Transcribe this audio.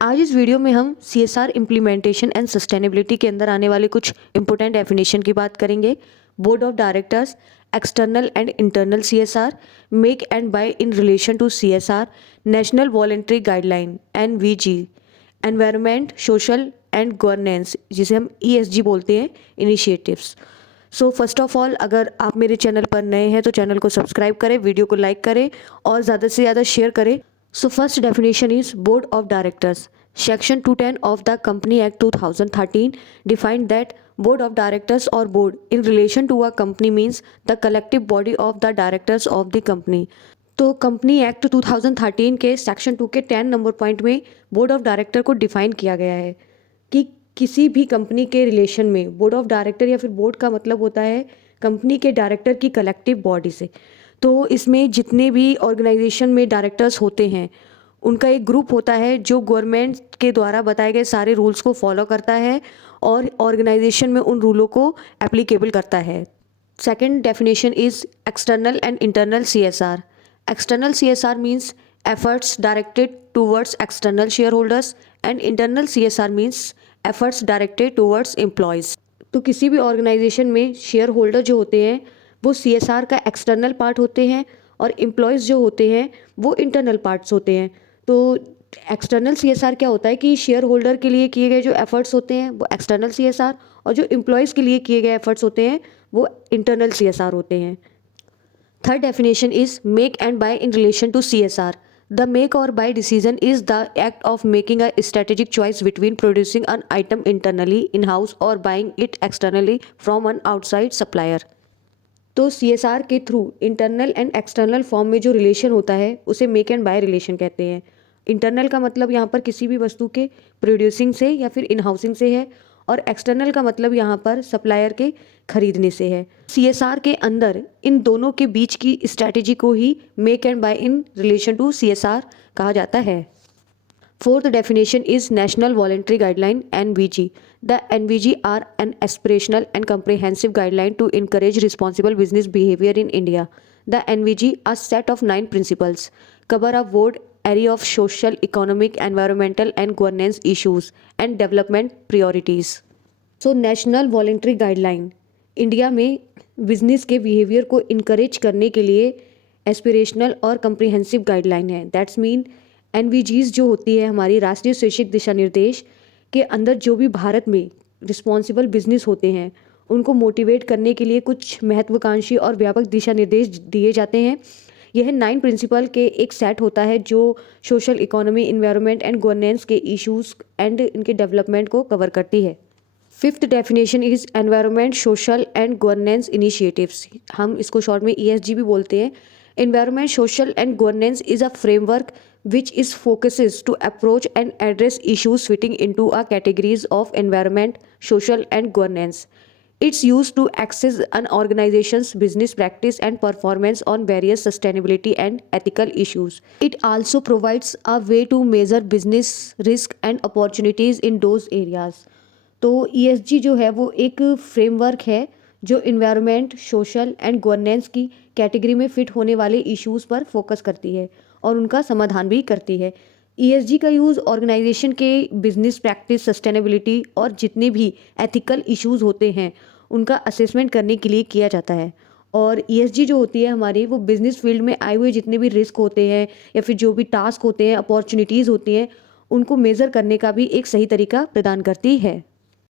आज इस वीडियो में हम CSR इम्प्लीमेंटेशन एंड सस्टेनेबिलिटी के अंदर आने वाले कुछ इंपॉर्टेंट डेफिनेशन की बात करेंगे। Board of directors, external and internal CSR, make and buy in relation to CSR, national voluntary guideline NVG, environment, social and governance जिसे हम ESG बोलते हैं, initiatives. So first of all, अगर आप मेरे चैनल पर नए हैं तो चैनल को सब्सक्राइब करें, वीडियो को लाइक करें और ज़्यादा से ज़्यादा शेयर करें। So first definition is Board of Directors. Section 210 of the Company Act 2013 defined that Board of Directors or board in relation to a company means the collective body of the directors of the company. तो company act 2013 के section 2 के 10 number point में board of director को define किया गया है कि किसी भी कंपनी के रिलेशन में बोर्ड ऑफ डायरेक्टर या फिर बोर्ड का मतलब होता है कंपनी के डायरेक्टर की कलेक्टिव बॉडी से। तो इसमें जितने भी ऑर्गेनाइजेशन में डायरेक्टर्स होते हैं उनका एक ग्रुप होता है जो गवर्नमेंट के द्वारा बताए गए सारे रूल्स को फॉलो करता है और ऑर्गेनाइजेशन में उन रूलों को एप्लीकेबल करता है। Second definition is external and internal CSR. External CSR means efforts directed towards external shareholders and internal CSR means efforts directed towards employees. तो किसी भी ऑर्गेनाइजेशन में शेयर होल्डर जो होते हैं वो CSR का एक्सटर्नल पार्ट होते हैं और एम्प्लॉयज़ जो होते हैं वो इंटरनल पार्ट्स होते हैं। तो एक्सटर्नल CSR क्या होता है कि शेयर होल्डर के लिए किए गए जो एफर्ट्स होते हैं वो एक्सटर्नल CSR और जो एम्प्लॉयज़ के लिए किए गए एफर्ट्स होते हैं वो इंटरनल CSR होते हैं। Third definition is make and buy in relation to CSR. The make or buy decision is the act of making a strategic choice between producing an item internally in-house or buying it externally from an outside supplier. तो CSR के through internal and external form में जो relation होता है उसे make and bye relation कहते हैं। Internal का मतलब यहाँ पर किसी भी वस्तु के प्रोड्यूसिंग से या फिर इन हाउसिंग से है और एक्सटर्नल का मतलब यहाँ पर सप्लायर के खरीदने से है। CSR के अंदर इन दोनों के बीच की स्ट्रैटेजी को ही make and buy in relation to CSR कहा जाता है। Fourth definition is National Voluntary Guideline NVG. The NVG are an aspirational and comprehensive guideline to encourage responsible business behavior in India. The NVG, a set of 9 principles, cover a broad area of social, economic, environmental and governance issues and development priorities. So National Voluntary Guideline India में business के behaviour को encourage करने के लिए aspirational और comprehensive guideline है। That's mean NVGs जो होती है हमारी राष्ट्रीय शैक्षिक दिशा निर्देश के अंदर जो भी भारत में रिस्पॉन्सिबल बिजनेस होते हैं उनको मोटिवेट करने के लिए कुछ महत्वाकांक्षी और व्यापक दिशा निर्देश दिए जाते हैं। यह 9 प्रिंसिपल के एक सेट होता है जो social, economy, environment and governance के इश्यूज एंड इनके डेवलपमेंट को कवर करती है। Fifth definition is environment, social and governance initiatives. हम इसको शॉर्ट में ESG भी बोलते हैं। Environment, social and governance is a framework which is focuses to approach and address issues fitting into a categories of environment, social and governance. It's used to assess an organization's business practice and performance on various sustainability and ethical issues. It also provides a way to measure business risk and opportunities in those areas. तो ESG जो है वो एक framework है जो environment, social and governance की category में fit होने वाले इश्यूज़ पर फोकस करती है और उनका समाधान भी करती है। ESG का यूज़ ऑर्गेनाइजेशन के बिजनेस प्रैक्टिस, सस्टेनेबिलिटी और जितने भी एथिकल इश्यूज़ होते हैं उनका असेसमेंट करने के लिए किया जाता है। और ESG जो होती है हमारी वो बिजनेस फील्ड में आए हुए जितने भी रिस्क होते हैं या फिर जो भी टास्क होते हैं, अपॉर्चुनिटीज़ होती हैं उनको मेज़र करने का भी एक सही तरीका प्रदान करती है।